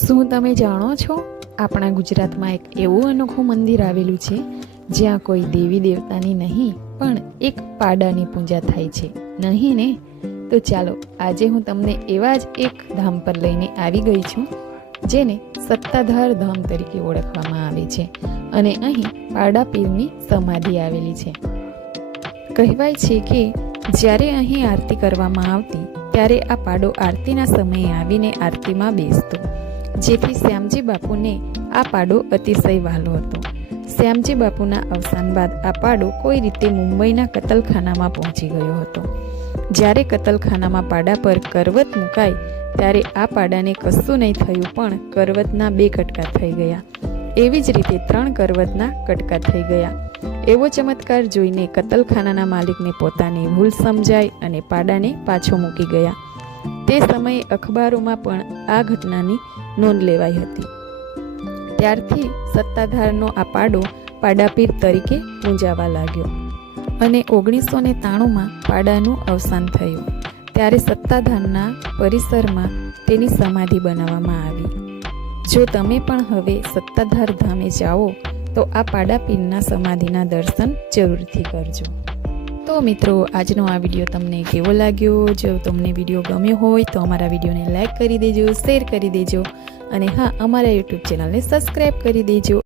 શું તમે જાણો છો, આપણા ગુજરાતમાં એક એવું અનોખું મંદિર આવેલું છે જ્યાં કોઈ દેવી દેવતાની નહીં પણ એક પાડાની પૂજા થાય છે, નહીં ને? તો ચાલો આજે હું તમને એવા જ એક ધામ પર લઈને આવી ગઈ છું જેને સત્તાધાર ધામ તરીકે ઓળખવામાં આવે છે અને અહીં પાડા પીરની સમાધિ આવેલી છે। કહેવાય છે કે જ્યારે અહીં આરતી કરવામાં આવતી ત્યારે આ પાડો આરતીના સમયે આવીને આરતીમાં બેસતો, જેથી શ્યામજી બાપુને આ પાડો અતિશય વહાલો હતો। શ્યામજી બાપુના અવસાન બાદ આ પાડો કોઈ રીતે મુંબઈના કતલખાનામાં પહોંચી ગયો હતો। જ્યારે કતલખાનામાં પાડા પર કરવત મુકાઈ ત્યારે આ પાડાને કશું નહીં થયું, પણ કરવતના 2 કટકા થઈ ગયા। એવી જ રીતે 3 કરવતના કટકા થઈ ગયા। એવો ચમત્કાર જોઈને કતલખાનાના માલિકને પોતાની ભૂલ સમજાઈ અને પાડાને પાછો મૂકી ગયા। તે સમયે અખબારોમાં પણ આ ઘટનાની નોંધ લેવાઈ હતી। ત્યારથી સત્તાધારનો આ પાડો પાડાપીર તરીકે પૂંજાવા લાગ્યો અને 1993માં પાડાનું અવસાન થયું। ત્યારે સત્તાધારના પરિસરમાં તેની સમાધિ બનાવવામાં આવી। જો તમે પણ હવે સત્તાધાર ધામે જાઓ તો આ પાડાપીરના સમાધિના દર્શન જરૂરથી કરજો। તો મિત્રો, આજનો આ વિડીયો તમને કેવો લાગ્યો? જો તમને વિડીયો ગમ્યો હોય તો અમારા વિડીયોને લાઈક કરી દેજો, શેર કરી દેજો અને હા, અમારા યુટ્યુબ ચેનલને સબસ્ક્રાઈબ કરી દેજો।